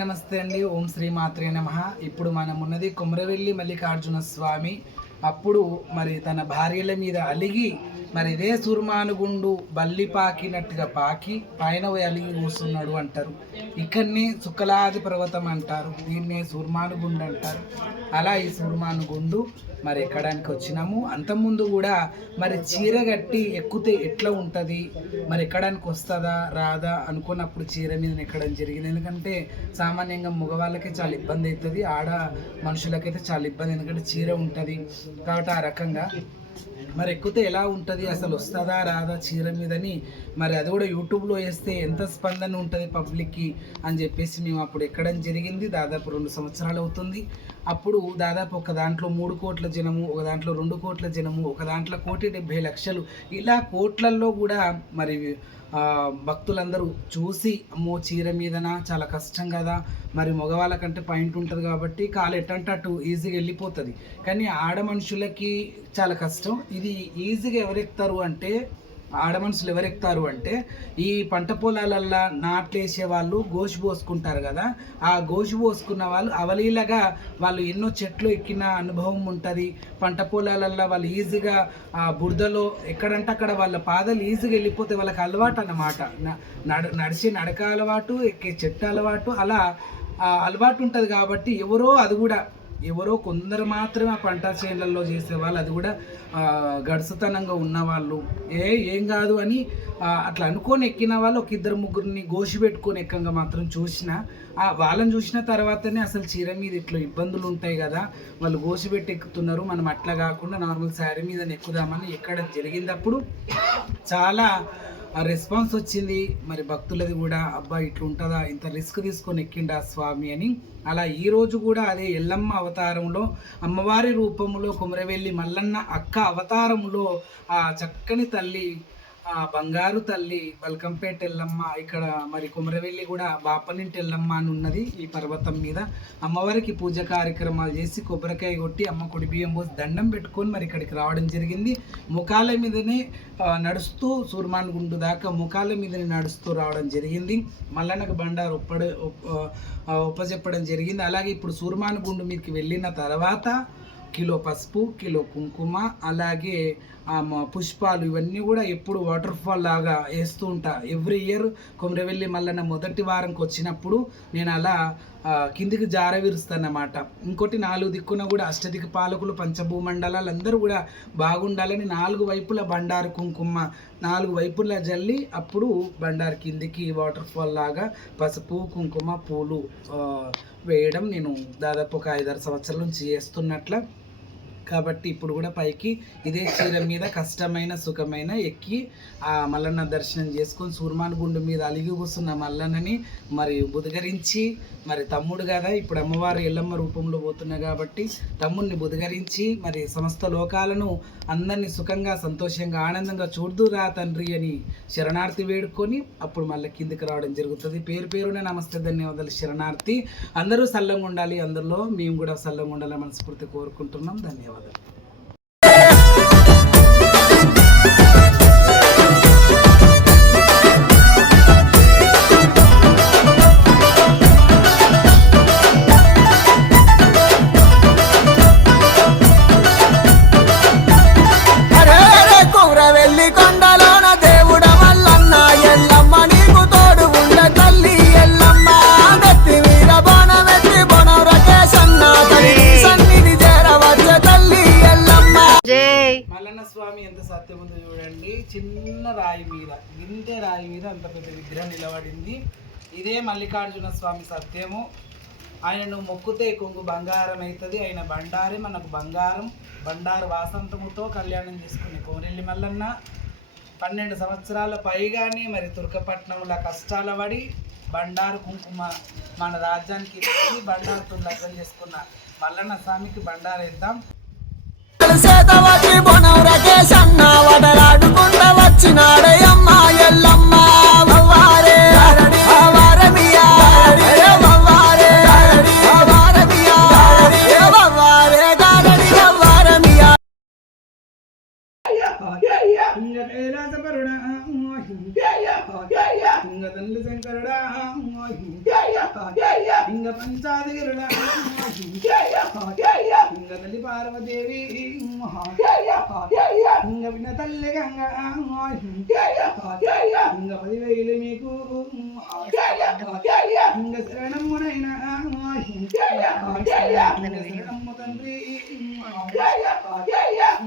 నమస్తే అండి. ఓం శ్రీ మాత్రే నమః. ఇప్పుడు మనం ఉన్నది కొమరవెల్లి మల్లికార్జున స్వామి. అప్పుడు మరి తన భార్యల మీద అలిగి మరి ఇదే సుర్మానుగుండు బల్లి పాకినట్టుగా పాకి పైన అలిగి కూర్చున్నాడు అంటారు. ఇక్కడనే శుక్లాది పర్వతం అంటారు, దీన్నే సుర్మానుగుండు అంటారు. అలా ఈ సుర్మానుగుండు మరి ఎక్కడానికి వచ్చినాము. అంతకుముందు కూడా మరి చీర కట్టి ఎక్కితే ఎట్లా ఉంటుంది, మరి ఎక్కడానికి వస్తుందా రాదా అనుకున్నప్పుడు చీర మీద ఎక్కడం జరిగింది. ఎందుకంటే సామాన్యంగా మగవాళ్ళకే చాలా ఇబ్బంది అవుతుంది, ఆడ మనుషులకైతే చాలా ఇబ్బంది, ఎందుకంటే చీర ఉంటుంది కాబట్టి ఆ రకంగా మరి ఎక్కితే ఎలా ఉంటుంది, అసలు వస్తుందా రాదా చీర మీదని మరి అది కూడా యూట్యూబ్లో వేస్తే ఎంత స్పందన ఉంటుంది పబ్లిక్కి అని చెప్పేసి మేము అప్పుడు ఎక్కడం జరిగింది. దాదాపు 2 సంవత్సరాలు అవుతుంది. అప్పుడు దాదాపు ఒక దాంట్లో 3 కోట్ల జనము, ఒక దాంట్లో 2 కోట్ల జనము, ఒక దాంట్లో 1,70,00,000 ఇలా కోట్లల్లో కూడా మరి భక్తులందరూ చూసి అమ్మో చీర మీదన చాలా కష్టం కదా, మరి మగవాళ్ళకంటే పాయింట్ ఉంటుంది కాబట్టి కాలు ఎట్టంటే అటు ఈజీగా వెళ్ళిపోతుంది, కానీ ఆడ మనుషులకి చాలా కష్టం. ఇది ఈజీగా ఎవరెక్తారు అంటే ఎవరెక్తారు అంటే ఈ పంట పొలాలల్లో నాట్లేసే వాళ్ళు గోషి పోసుకుంటారు కదా, ఆ గోషి పోసుకున్న వాళ్ళు అవలీలగా వాళ్ళు ఎన్నో చెట్లు ఎక్కిన అనుభవం ఉంటుంది. పంట పొలాలల్లో వాళ్ళు ఈజీగా ఆ బురదలో ఎక్కడంటే అక్కడ వాళ్ళ పాదాలు ఈజీగా వెళ్ళిపోతే వాళ్ళకి అలవాటు అన్నమాట. నడిచే నడక అలవాటు, ఎక్కే చెట్టు అలవాటు, అలా అలవాటు ఉంటుంది. కాబట్టి ఎవరో కొందరు మాత్రమే ఆ పంట చేనులలో చేసేవాళ్ళు, అది కూడా గడుసుతనంగా ఉన్నవాళ్ళు ఏం కాదు అని అట్లా అనుకొని ఎక్కిన వాళ్ళు ఒక 2-3 గోషి పెట్టుకొని ఎక్కంగా మాత్రం చూసిన వాళ్ళని చూసిన తర్వాతనే అసలు చీర మీద ఇట్లా ఇబ్బందులు ఉంటాయి కదా, వాళ్ళు గోషి పెట్టి ఎక్కుతున్నారు, మనం అట్లా కాకుండా నార్మల్ శారీ మీద ఎక్కుదామని ఎక్కడం జరిగింది. అప్పుడు చాలా ఆ రెస్పాన్స్ వచ్చింది. మరి భక్తులది కూడా అబ్బా ఇట్లా ఉంటుందా, ఇంత రిస్క్ తీసుకొని ఎక్కిండా స్వామి అని. అలా ఈరోజు కూడా అదే ఎల్లమ్మ అవతారంలో అమ్మవారి రూపంలో కొమరవెల్లి మల్లన్న అక్క అవతారంలో ఆ చక్కని తల్లి, ఆ బంగారు తల్లి బల్కంపేట ఎల్లమ్మ, ఇక్కడ మరి కొమరవెల్లి కూడా బాపనింటి ఎల్లమ్మ అని ఉన్నది. ఈ పర్వతం మీద అమ్మవారికి పూజ కార్యక్రమాలు చేసి కొబ్బరికాయ కొట్టి అమ్మ కొడి బియ్యం పోసి దండం పెట్టుకొని మరి ఇక్కడికి రావడం జరిగింది. ముఖాల మీదనే నడుస్తూ సూర్మాన్ గుండు దాకా ముఖాల మీదనే నడుస్తూ రావడం జరిగింది. మల్లన్నకు బండారు ఒప్పచెప్పడం జరిగింది. అలాగే ఇప్పుడు సూర్మాన్ గుండు మీదకి వెళ్ళిన తర్వాత కిలో పసుపు, కిలో కుంకుమ, అలాగే పుష్పాలు ఇవన్నీ కూడా ఎప్పుడు వాటర్ ఫాల్ లాగా వేస్తూ ఉంటా. ఎవ్రీ ఇయర్ కొమరవెల్లి మల్లన్న మొదటి వారంకి వచ్చినప్పుడు నేను అలా కిందికి జారవిరుస్తానమాట. ఇంకోటి 4 దిక్కున కూడా అష్టదిక్ పాలకులు పంచభూమండలాలు అందరూ కూడా బాగుండాలని 4 వైపుల బండారు కుంకుమ 4 వైపులా జల్లి అప్పుడు బండారు కిందికి వాటర్ ఫాల్ లాగా పసుపు కుంకుమ పూలు వేయడం నేను దాదాపు ఒక 5-6 సంవత్సరాల నుంచి చేస్తున్నట్ల. కాబట్టి ఇప్పుడు కూడా పైకి ఇదే చీర మీద కష్టమైన సుఖమైన ఎక్కి ఆ మల్లన్న దర్శనం చేసుకొని సూర్మాన్ గుండు మీద అలిగి కూర్చున్న మల్లన్నని మరి బుధగరించి, మరి తమ్ముడు కదా ఇప్పుడు అమ్మవారు ఎల్లమ్మ రూపంలో పోతున్నా కాబట్టి తమ్ముడిని బుధగరించి మరి సమస్త లోకాలను అందరినీ సుఖంగా సంతోషంగా ఆనందంగా చూడుదురా తండ్రి అని శరణార్థి వేడుకొని అప్పుడు మళ్ళీ కిందికి రావడం జరుగుతుంది. పేరు పేరునే నమస్తే ధన్యవాదాలు శరణార్థి. అందరూ సల్లంగా ఉండాలి, అందరిలో మేము కూడా సల్లంగా ఉండాలని మనస్ఫూర్తి కోరుకుంటున్నాం. ధన్యవాదాలు. మల్లన్న స్వామి ఎంత సత్యం ఉందో చూడండి. చిన్న రాయి మీద, ఇంతే రాయి మీద అంత పెద్ద విగ్రహం నిలబడింది. ఇదే మల్లికార్జున స్వామి సత్యము. ఆయనను మొక్కుతే కొంగు బంగారం అవుతుంది. ఆయన బండారే మనకు బంగారం. బండారు వాసంతముతో కళ్యాణం చేసుకునే కొమరవెల్లి మల్లన్న 12 సంవత్సరాల పైగానే మరి తుర్కపట్నంలో కష్టాల పడి బండారు కుంకుమ మన రాజ్యానికి బండారుతో లగ్నం చేసుకున్న మల్లన్న స్వామికి బండారు వేద్దాం. వడలాడుకుంటా వచ్చినాడే అమ్మ ఎల్లమ్మ వవ్వారే వవ్వారమియా వవ్వారే వవ్వారమియా వవ్వారే గారడి వవ్వారమియా ఇంగ కైలాసపరుడా ఇంగ తల్లి శంకరుడా ఇంగ పంచాదిగిరుడా ఇంగ తల్లి పార్వదేవి ఇంగ విన తల్లి గంగ ఇంగ 10,000 మీకు ఇంగ శరణమ్మునైనా శరణమ్ము తండ్రి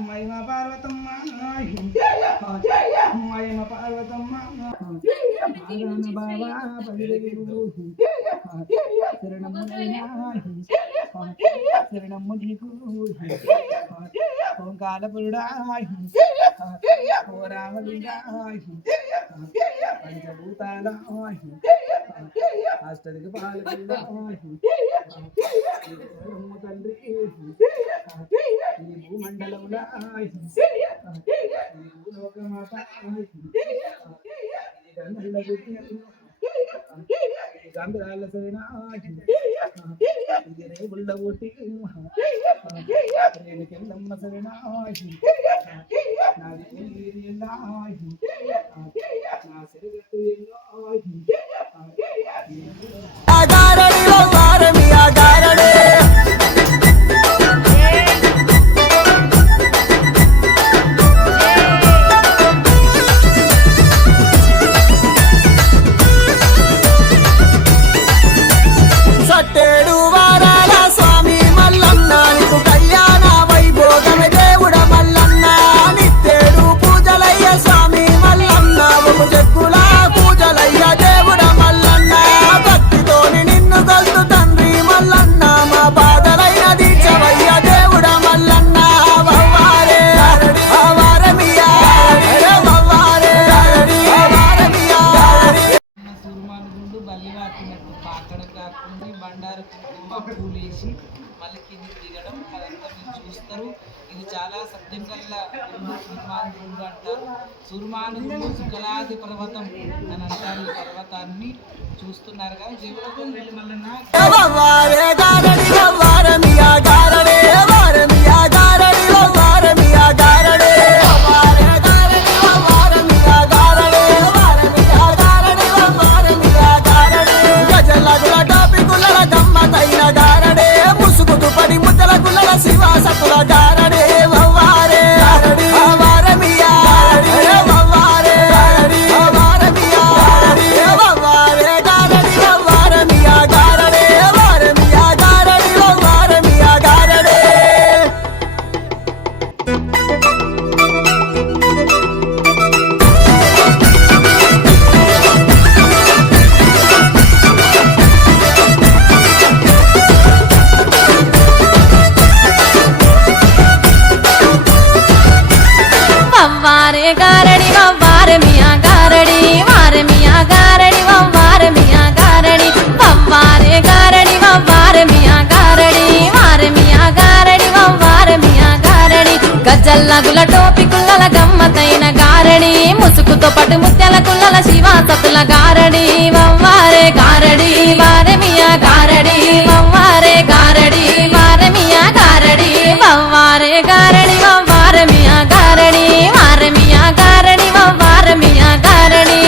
మహిమ పార్వతమ్మ మహిమ పార్వతమ్మ బాబా 10,000 శరణమ్ము నీకు ఓం కాలపురుడా ఓ రామలింగా పంచభూతాల అష్టదిక పాలకుడా తండ్రి ఈ భూమండలముల ఈ భూలోకమాత గంధరాల సేన ఇది రేగుళ్ళ ఊటి రేణుకెళ్ళమ్మ సేన నాది నా సిరిగట్టు పూజలయ్య స్వామి మల్లన్న చెక్కుల పూజల చెప్తారు. ఇది చాలా సత్యం గల్ల సుర్మానుగుండు అంటారు. సుర్మానుగుండు సుకలాది పర్వతం అని అంటారు. ఈ పర్వతాన్ని చూస్తున్నారు కదా. జీవులకు వెళ్ళి మల్లన్న గజ్జల్లగుల టోపి కుల్లల గమ్మతైన గారడి ముసుకుతో పటు ముత్యాల కుల్లల శివాసతుల గారడి వవ్వారే గారడి వారమియా గారడి వవ్వారే గారడి వారమియా గారడి వవ్వారే గారడి వవ్వారమియా గారడి వారమియా గారడి వవ్వారమియా గారడి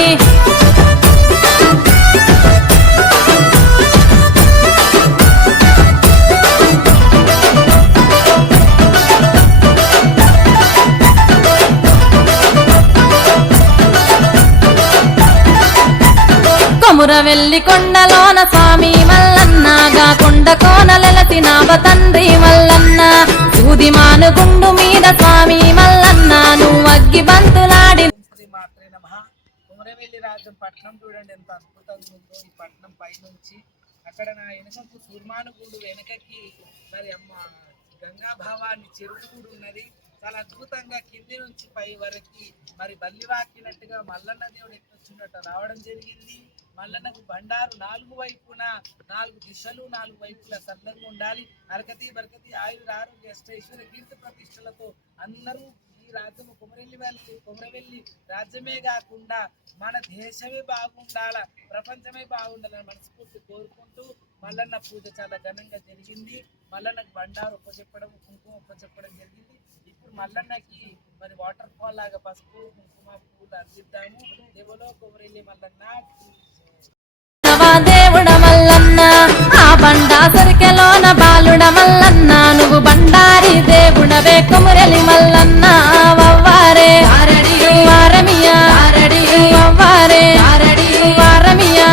కొమురవెల్లి కొండలోన స్వామి మల్లన్నగా కొండ కోనలెలసినావ తండ్రి మల్లన్న సూది మానుగుండు మీద స్వామి మల్లన్న నువ్వు అగ్గి బంతులాడి. శ్రీ మాత్రే నమః. కొమరవెల్లి రాజ్యం పట్నం చూడండి ఎంత అద్భుతంగా ఉందో. ఈ పట్నం పైనుంచి అక్కడ నా వెనుకకు సుర్మానుగుండు వెనుకకి మరి అమ్మ గంగా భావాన్ని చెరువు కూడా ఉన్నది. చాలా అద్భుతంగా కింది నుంచి పై వరకు మరి బల్లివాకినట్టుగా మల్లన్న దేవుడు ఎక్కొచ్చినట్టు రావడం జరిగింది. మల్లన్నకు బండారు నాలుగు వైపున 4 దిశలు 4 వైపులా సల్లంగా ఉండాలి. అరకతి బరకతి ఆయుర ఆరోగ్య అష్టైశ్వర్య కీర్తి ప్రతిష్టలతో అందరూ ఈ రాజ్యము కొమరవెల్లి రాజ్యమే కాకుండా మన దేశమే బాగుండాల, ప్రపంచమే బాగుండాలని మనస్ఫూర్తి కోరుకుంటూ మల్లన్న పూజ చాలా ఘనంగా జరిగింది. మల్లన్నకు బండారు ఒప్పచెప్పడం, కుంకుమ ఒప్పచెప్పడం జరిగింది. ఇప్పుడు మల్లన్నకి మరి వాటర్ ఫాల్ లాగా పసుపు కుంకుమ పూలు అందిద్దాము. దేవులో కొమరవెల్లి మల్లన్న దేవుడ మల్లన్న ఆ బండా సరికెలోన బాలుడ మల్లన్న నువ్వు బండారి దేవుడవే కొమురెలి మల్లన్న వవ్వారే వారమియా వవ్వారే వారమియా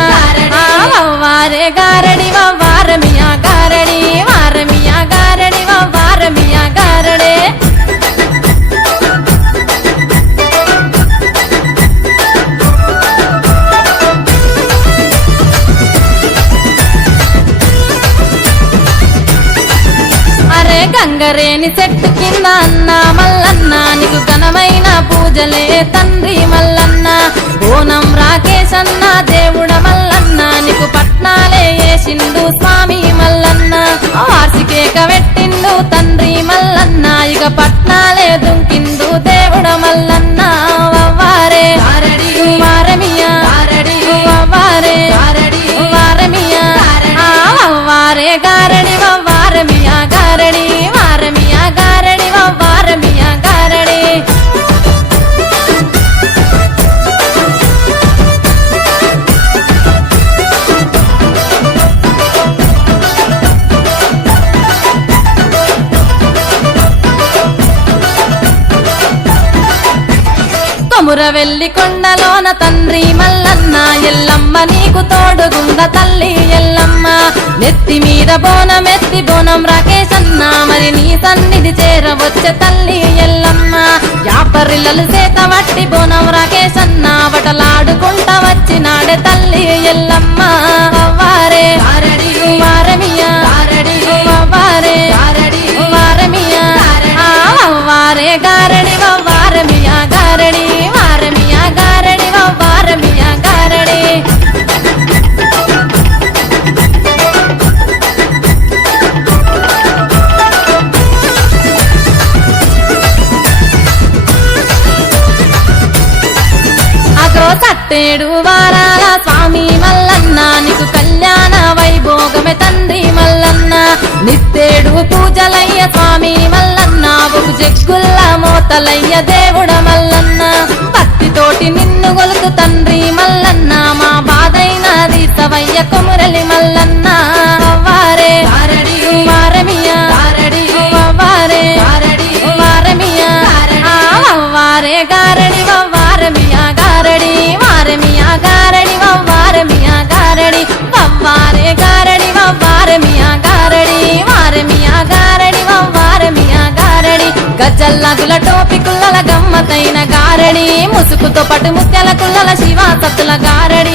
వవ్వారే గారడి వవ్వారమియా గారడి వారమియా గారడి వవ్వారమియా గారడే గంగరేని చెట్టు కింద అన్న మల్లన్న నీకు ఘనమైన పూజలే తండ్రి మల్లన్న బోనం రాకేశన్న దేవుడ మల్లన్న నీకు పట్నాలే ఏసిండు స్వామి మల్లన్న వార్షికేక పెట్టిండు తండ్రి మల్లన్న ఇక పట్నాలే దుంకిండు దేవుడ మల్లన్న వవ్వారే వారమియా వవ్వారే వారమియా వవ్వారే గారడి వవ్వారమియా గారడి వారమియా గారడి వవ్వారమియా గారడి కొమురవెల్లి కొండలోన తండ్రి మల్లన్న ఎల్లమ్మ నీకు తోడుగుంద తల్లి ఎల్లమ్మ నెత్తి మీద బోనమెత్తి బోనం రాకేశన్న మరి నీ సన్నిధి చేరవచ్చే తల్లి ఎల్లమ్మ యాపరిల్లలు చేత వట్టి బోనం రాకేశన్న వటలాడుకుంట వచ్చినాడే తల్లి ఎల్లమ్మ వవ్వారే వారమియా వవ్వారే వారమియా వవ్వారే గారడి వవ్వారమియా గారడి వారమియా గారడి వవ్వారమియా గారడి 7 వారాల స్వామి మల్లన్న నీకు కళ్యాణ వైభోగమే తండ్రి మల్లన్న నిత్తేడు పూజలయ్య స్వామి మల్లన్న ఒక జగ్గుల్ల మోతలయ్య దేవుడ మల్లన్న భక్తితోటి నిన్ను గొలుతు తండ్రి మల్లన్న మా బాధైన తీసవయ్య కొమురలి మల్లన్న వారే వారమియా వారే వారమియా వారే గారడి వారమియా గారడి వారమియా గారడి వారమియా గారడి వారే గారడి వారమియా గారడి వారమియా గారడి వారమియా గారడి గజ్జల్లగుల టోపి కుల్లల గమ్మతైన గారడి ముసుకుతో పట్టు ముత్యాల కుల్లల శివ సత్తుల గారడి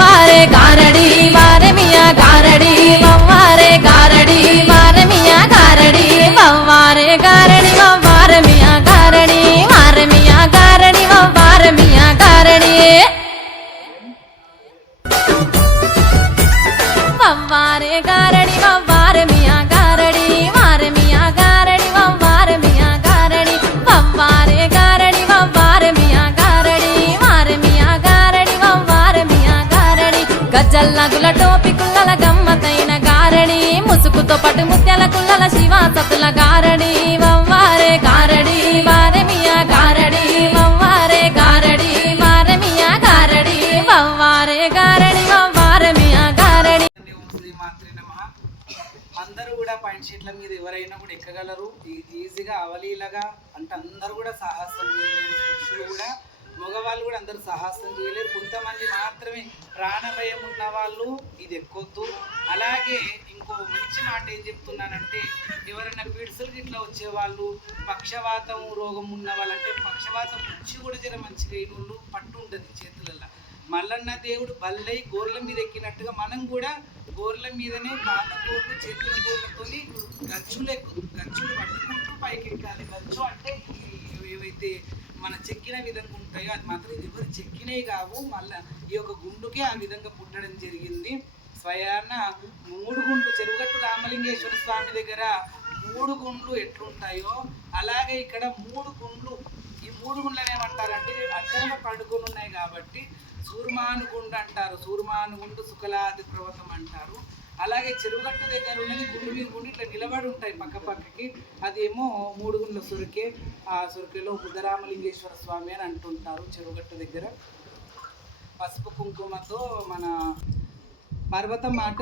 వారే గారడి వారమియా గారడి వారే గారడి వారమియా గారడి వారే గారడి వారమియా గారడి వారమియా గారడి వారమియా గారడి వారే గారడి వారమియా గారడి వారమియా గారడి వారమియా గారడి వారే గారడి వారమియా గారడి వారమియా గారడి వారమియా గారడి గజ్జల్లగుల టోపి కుల్లల గమ్మతైన గారడి ముసుకుతో పట్టు ముత్యాల కుల్లల శివ సతుల గారడి వారే గారడి వారమియా గారడి వారే గారడి వారమియా గారడి వారే గారడి వారమియా గారడి. ఓం శ్రీ మాత్రే నమః. అందరూ కూడా పాయింట్ షీట్ల మీద ఎవరైనా కూడా ఎక్కగలరు ఈజీగా అవలీలగా. అంటే అందరూ కూడా సాహసం చేయలేరు, పురుషులు కూడా మగవాళ్ళు కూడా అందరూ సాహసం చేయలేరు. కొంతమంది మాత్రమే ప్రాణభయం ఉన్న వాళ్ళు ఇది ఎక్కొద్దు. అలాగే ఇంకో మంచి మాట ఏం చెప్తున్నానంటే, ఎవరైనా పిడుసులు ఇట్లా వచ్చేవాళ్ళు, పక్షవాతం రోగం ఉన్న వాళ్ళంటే పక్షవాతం నుంచి కూడా జర మంచిగా వాళ్ళు పట్టు ఉంటుంది చేతులలో. మల్లన్న దేవుడు బల్లై గోర్ల మీద ఎక్కినట్టుగా మనం కూడా గోర్ల మీదనే కాళ్ళ గోర్లు చేతుల గోర్లతోని గచ్చులు పట్టుకుంటూ పైకి ఎక్కాలి. గచ్చు అంటే ఏవైతే మన చెక్కిన విధంగా ఉంటాయో అది మాత్రం ఎవరు చెక్కినవి కావు. మళ్ళీ ఈ యొక్క గుండుకే ఆ విధంగా పుట్టడం జరిగింది. స్వయాన 3 గుండ్లు చెరువుగట్టు రామలింగేశ్వర స్వామి దగ్గర 3 గుండ్లు ఎట్లుంటాయో అలాగే ఇక్కడ 3 గుండ్లు. ఈ 3 గుండ్లు ఏమంటారంటే అక్కడ పడుకొని ఉన్నాయి కాబట్టి సూర్మానుగుండు అంటారు. సూర్మానుగుండు శుక్లాది పర్వతం అంటారు. అలాగే చెరువుగట్టు దగ్గర ఉన్నది గుండు మీద గుండు ఇట్లా నిలబడి ఉంటాయి పక్క పక్కకి. అదేమో 3 గుండ్ల సురికే. ఆ సురికెలో బుద్ధరామలింగేశ్వర స్వామి అని అంటుంటారు. చెరువుగట్టు దగ్గర పసుపు కుంకుమతో మన పర్వతం మాట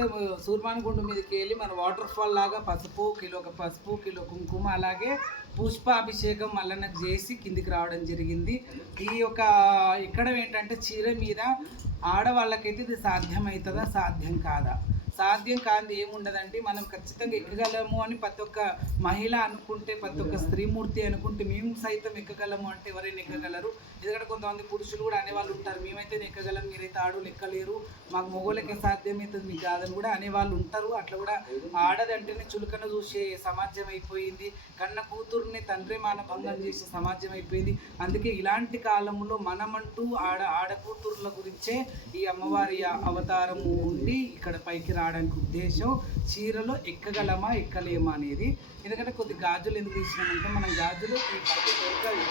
సూర్మానుగుండు మీదకి వెళ్ళి మన వాటర్ ఫాల్ లాగా పసుపు కిలో కుంకుమ అలాగే పుష్పాభిషేకం మల్లన్నకు చేసి కిందికి రావడం జరిగింది. ఈ యొక్క ఎక్కడం ఏంటంటే చీర మీద ఆడవాళ్ళకైతే ఇది సాధ్యమవుతుందా సాధ్యం కాదా? సాధ్యం కాదు ఏముండదండి. మనం ఖచ్చితంగా ఎక్కగలము అని ప్రతి ఒక్క మహిళ అనుకుంటే, ప్రతి ఒక్క స్త్రీమూర్తి అనుకుంటే మేము సైతం ఎక్కగలము అంటే ఎవరైనా ఎక్కగలరు. ఎందుకంటే కొంతమంది పురుషులు కూడా అనేవాళ్ళు ఉంటారు, మేమైతే ఎక్కగలం, మీరైతే ఆడోళ్ళు ఎక్కలేరు, మాకు మగోళ్ళకే సాధ్యమవుతుంది మీకు కాదని కూడా అనేవాళ్ళు ఉంటారు. అట్లా కూడా ఆడదంటేనే చులకన చూసే సమాజం అయిపోయింది. కన్న కూతుర్ని తండ్రి మానభంగం చేసే సమాజం అయిపోయింది. అందుకే ఇలాంటి కాలంలో మనమంటూ ఆడకూతుర్ల గురించే ఈ అమ్మవారి అవతారము ఉండి ఇక్కడ పైకి రావడానికి ఉద్దేశం. చీరలో ఎక్కగలమా ఎక్కలేమా అనేది. ఎందుకంటే కొద్ది గాజులు ఎందుకు తీసినామంటే మనం గాజులు ఈ పట్టు దొరకదు,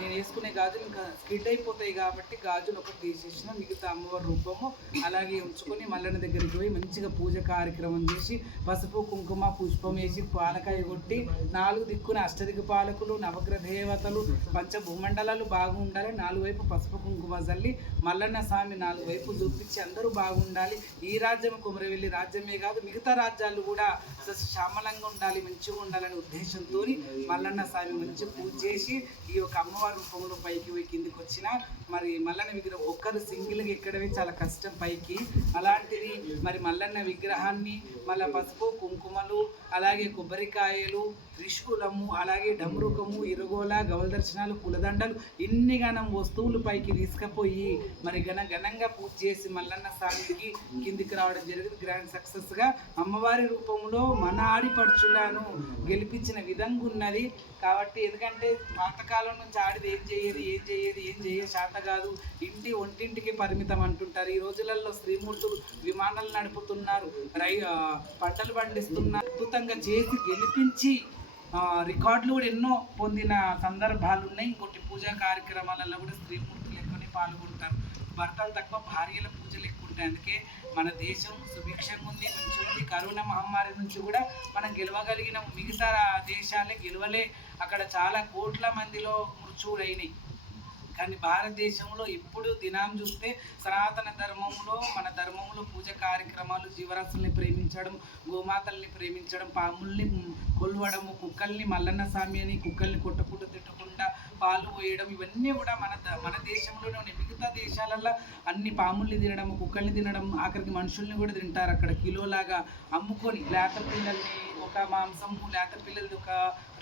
నేను వేసుకునే గాజులు ఇంకా స్కిడ్ అయిపోతాయి కాబట్టి గాజులు ఒకటి తీసేసిన, మిగతా అమ్మవారి రూపము అలాగే ఉంచుకొని మల్లన్న దగ్గరికి పోయి మంచిగా పూజ కార్యక్రమం చేసి పసుపు కుంకుమ పుష్పం వేసి పాలకాయ కొట్టి 4 దిక్కున అష్టదిక్కు పాలకులు నవగ్రహ దేవతలు పంచభూమండలాలు బాగుండాలి. 4 వైపు పసుపు కుంకుమ చల్లి మల్లన్న స్వామి 4 వైపు చూపించి అందరూ బాగుండాలి. ఈ రాజ్యం కొమరవెల్లి రాజ్యమే కాదు మిగతా రాజ్యాలు కూడా శ్యామలంగా ఉండాలి, మంచిగా ఉండాలనే ఉద్దేశంతో మల్లన్న స్వామి మంచి పూజ చేసి ఈ యొక్క అమ్మవారి రూపంలో పైకి పోయి కిందికి వచ్చిన. మరి మల్లన్న విగ్రహం ఒక్కరు సింగిల్గా ఎక్కడమే చాలా కష్టం పైకి. అలాంటిది మరి మల్లన్న విగ్రహాన్ని మళ్ళీ పసుపు కుంకుమలు అలాగే కొబ్బరికాయలు త్రిశూలము అలాగే డమరుకము ఇరుగోల గౌల దర్శనాలు పూలదండలు ఇన్ని గణం వస్తువులు పైకి తీసుకుపోయి మరి ఘనంగా పూజ చేసి మల్లన్న స్వామికి కిందికి రావడం జరిగింది. గ్రాండ్ సక్సెస్గా అమ్మవారి రూపంలో మన ఆడిపడుచులను గెలిపించిన విధంగా ఉన్నది. కాబట్టి ఎందుకంటే పాతకాలం నుంచి ఆడిది ఏం చేయదు శాత కాదు, ఒంటింటికి పరిమితం అంటుంటారు. ఈ రోజులలో స్త్రీమూర్తులు విమానాలు నడుపుతున్నారు, పంటలు పండిస్తున్నారు, అద్భుతంగా చేసి గెలిపించి రికార్డులు కూడా ఎన్నో పొందిన సందర్భాలు ఉన్నాయి. ఇంకోటి పూజా కార్యక్రమాలలో కూడా స్త్రీమూర్తులు ఎక్కువనే పాల్గొంటారు. భర్తలు తక్కువ భార్యల పూజలు ఎక్కువ ఉంటాయి. అందుకే మన దేశం సుభిక్షంగా ఉంది, మంచిగా ఉంది. కరోనా మహమ్మారి నుంచి కూడా మనం గెలవగలిగిన, మిగతా దేశాలే గెలవలే. అక్కడ చాలా కోట్ల మందిలో మృత్యువులైనాయి. కానీ భారతదేశంలో ఇప్పుడు దినాన్ని చూస్తే సనాతన ధర్మంలో, మన ధర్మంలో పూజ కార్యక్రమాలు, జీవరాశుల్ని ప్రేమించడం, గోమాతల్ని ప్రేమించడం, పాముల్ని కొలవడము, కుక్కల్ని మల్లన్న స్వామి అని కుక్కల్ని కొట్టకుండా తిట్టకుండా పాలు పోయడం, ఇవన్నీ కూడా మన దేశంలోనే ఉన్నాయి. మిగతా దేశాలలో అన్ని పాముల్ని తినడం, కుక్కల్ని తినడం, ఆఖరికి మనుషుల్ని కూడా తింటారు. అక్కడ కిలోలాగా అమ్ముకొని లేత పిల్లల్ని ఒక మాంసము, లేత పిల్లలది ఒక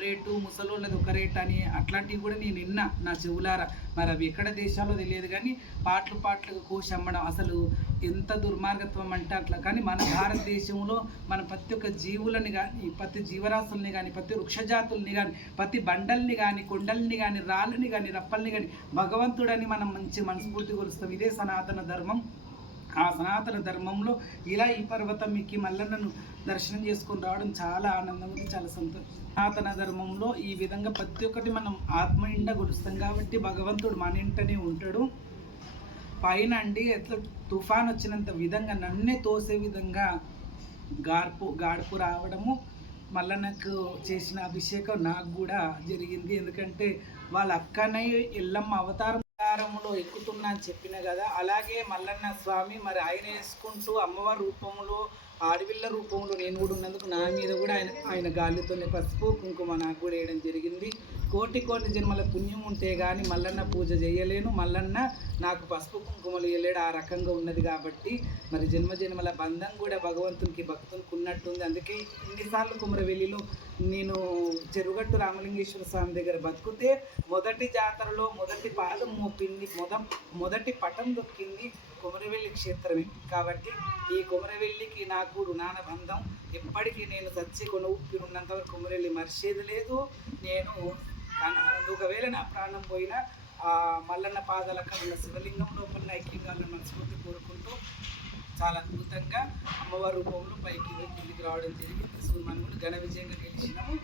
రేటు, ముసలోళ్ళది ఒక రేటు అని అట్లాంటివి కూడా నేను విన్నా నా చెవులారా. మరి అవి ఎక్కడ దేశాల్లో తెలియదు. కానీ పాటలుగా కోసి అమ్మడం అసలు ఎంత దుర్మార్గత్వం అంటే అట్లా. కానీ మన భారతదేశంలో మన ప్రతి ఒక్క జీవులని కానీ, ప్రతి జీవరాశుల్ని కానీ, ప్రతి వృక్షజాతుల్ని కానీ, ప్రతి బండల్ని కానీ, కొండల్ని కానీ, రాళ్ళని కానీ, రప్పల్ని కానీ భగవంతుడని మనం మంచి మనస్ఫూర్తి కొలుస్తాం. ఇదే సనాతన ధర్మం. ఆ సనాతన ధర్మంలో ఇలా ఈ పర్వతం ఎక్కి మల్లన్నను దర్శనం చేసుకొని రావడం చాలా ఆనందంగా ఉంది, చాలా సంతోషం. సనాతన ధర్మంలో ఈ విధంగా ప్రతి ఒక్కటి మనం ఆత్మ నిండా కొలుస్తాం కాబట్టి భగవంతుడు మన ఇంటనే ఉంటాడు. పైన అండి ఎట్లా తుఫాన్ వచ్చినంత విధంగా నన్నే తోసే విధంగా గాడుపు రావడము, మల్లన్నకు చేసిన అభిషేకం నాకు కూడా జరిగింది. ఎందుకంటే వాళ్ళ అక్కనే ఎల్లమ్మ అవతారంలో ఎక్కుతున్నా అని చెప్పిన కదా, అలాగే మల్లన్న స్వామి మరి ఆయన వేసుకుంటూ అమ్మవారి రూపంలో, ఆడవిళ్ళ రూపంలో నేను కూడా ఉన్నందుకు నా మీద కూడా ఆయన గాలితోనే పసుపు కుంకుమ నాకు కూడా వేయడం జరిగింది. కోటి జన్మల పుణ్యం ఉంటే కానీ మల్లన్న పూజ చేయలేను, మల్లన్న నాకు పసుపు కుంకుమలు వేయలేడు. ఆ రకంగా ఉన్నది కాబట్టి మరి జన్మల బంధం కూడా భగవంతునికి భక్తునికి ఉన్నట్టుంది. అందుకే ఇన్నిసార్లు కుమరవెల్లిలో నేను చెరుగట్టు రామలింగేశ్వర స్వామి దగ్గర బతుకుతే మొదటి జాతరలో మొదటి పాదం మోపింది, మొదటి పటం దొక్కింది కుమరవెల్లి క్షేత్రమే. కాబట్టి ఈ కుమరవెల్లికి నాకు రుణాన బంధం ఎప్పటికీ. నేను చచ్చి ఊపిరి ఉన్నంత వరకు కుమరవెల్లి మర్చేది లేదు. నేను ఒకవేళ నా ప్రాణం పోయినా ఆ మల్లన్న పాదాల కన్నా శివలింగం లోపల ఐక్యంగాలను మనస్ఫూర్తి కోరుకుంటూ చాలా అద్భుతంగా అమ్మవారి రూపంలో కిందికి రావడం జరిగింది. మనం కూడా ఘన విజయంగా గెలిచినాము.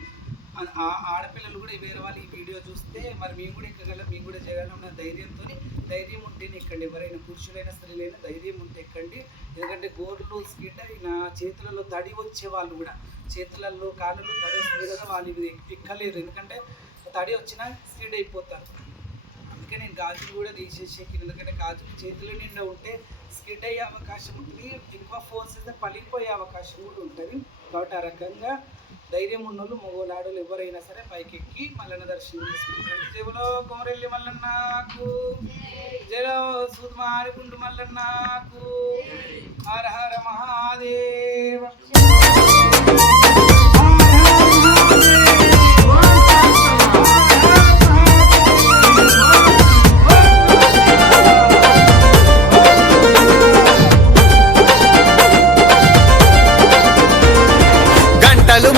ఆడపిల్లలు కూడా వేరే వాళ్ళు ఈ వీడియో చూస్తే మరి మేము కూడా ఎక్కగలం, మేము కూడా చేయగలం అన్న ధైర్యం ఉంటేనే ఎక్కండి. ఎవరైనా పురుషులైనా స్త్రీలైనా ధైర్యం ఉంటే ఎక్కండి. ఎందుకంటే గోర్లు స్కిడ్ అయిన చేతులలో తడి వచ్చే వాళ్ళు కూడా, చేతులలో కాళ్ళలో తడి వస్తుంది కదా, వాళ్ళు ఇవి ఎక్కలేరు. ఎందుకంటే తడి వచ్చినా స్కిడ్ అయిపోతారు. అందుకే నేను గాజులు కూడా తీసేసేకి, ఎందుకంటే గాజులు చేతుల నిండా ఉంటే స్కిడ్ అయ్యే అవకాశం ఉంటుంది, ఎక్కువ ఫోర్స్ అయితే పలిగిపోయే అవకాశం కూడా ఉంటుంది. కాబట్టి ఆ రకంగా ధైర్యం ఉన్నోళ్ళు, మగోలాడలు ఎవరైనా సరే పైకెక్కి మల్లన్న దర్శనం చేసుకుంటారు. జయలో కుమరవెల్లి మల్లన్నకు, జయలో సూదమారిగుండు మల్లన్నకు, హర హర మహాదేవ.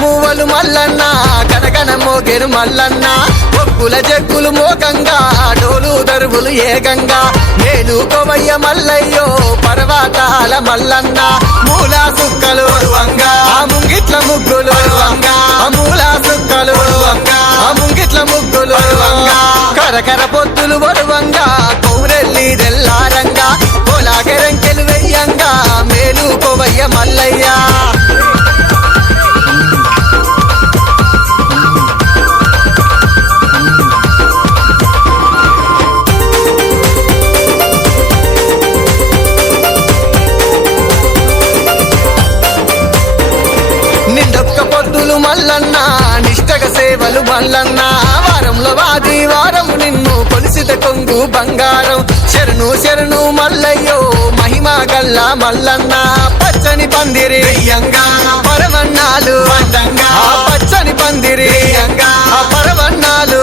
మూవలు మల్లన్న కనకన మోగెను మల్లన్న, ఒక్కుల జగ్గులు మోగంగా డోలు దరువులు ఏగంగా, మేలు కొవయ్య మల్లయ్యో పర్వతాల మల్లన్న, మూలా సుక్కలు ఆ ముంగిట్ల ముగ్గులు ఆ మూలా సుక్కలు ఆ ముంగిట్ల ముగ్గులు కరకర పొత్తులు వరువంగా, కౌరెల్లి తెల్లారంగా, కోలాగరంకెలు వెయ్యంగా, మేలు కొవయ్య మల్లయ్య. మల్లన్న నిష్టగా సేవలు మల్లన్న, వారంలో ఆదివారం నిన్ను కొలిసిత కొంగు బంగారం, శరణు మల్లయ్యో మహిమా గల్ల మల్లన్న, పచ్చని పందిరి పరవన్నాలు పచ్చని పందిరి పరవన్నాలు